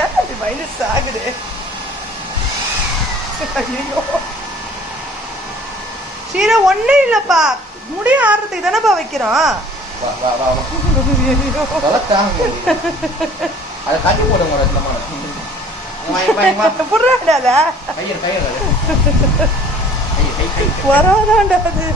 ஏன் அது மைனஸ் ஆகுது? ஐயோ சீரா ஒன்றும் இல்லைப்பா, முடிய ஆடுறதுக்கு தானேப்பா வைக்கிறோம். வராதாண்டா அது.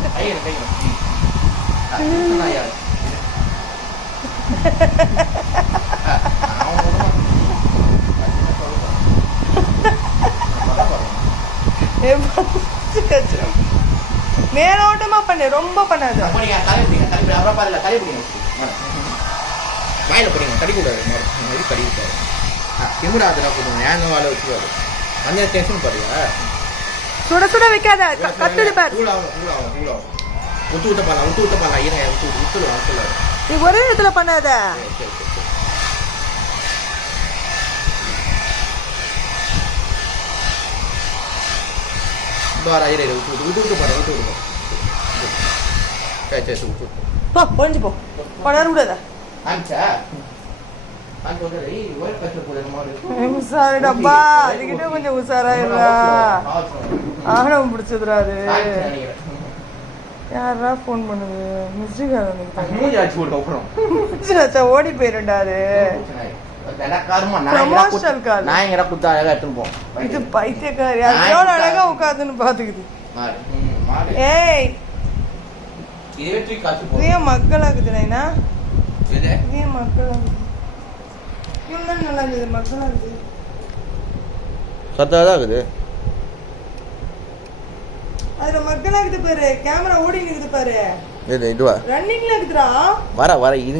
மேலோட்டமா பண்ணு, ரொம்ப பண்ணாது. சுட சுட வைக்காத, கத்துது பாரு. நீ ஒரே இடத்துல பண்ணாத. கொஞ்சம் போ, படாரு விடாத. உஷாருடாப்பா, அதுக்கிட்ட கொஞ்சம் உஷாராயிடுறா. ஆணவம் பிடிச்சதுரா அது. யாரா போன் பண்ணுது? மிஸ்டா ஓடி போயிருண்டா அது. இது பைத்தியக்காரி, எவ்வளவு அழகா உட்காந்துன்னு பாத்துக்குது. ஏய் மக்களாகுது நைனா, மக்களாகுது. நல்லா இருக்குது, மக்களாகுது. சத்தாதான் இருக்குது. அதுல மக்களாகுது பாரு, கேமரா ஓடிங்க இருக்குது பாரு. இதுவா ரன்னிங்ல இருக்குதுடா. வர இது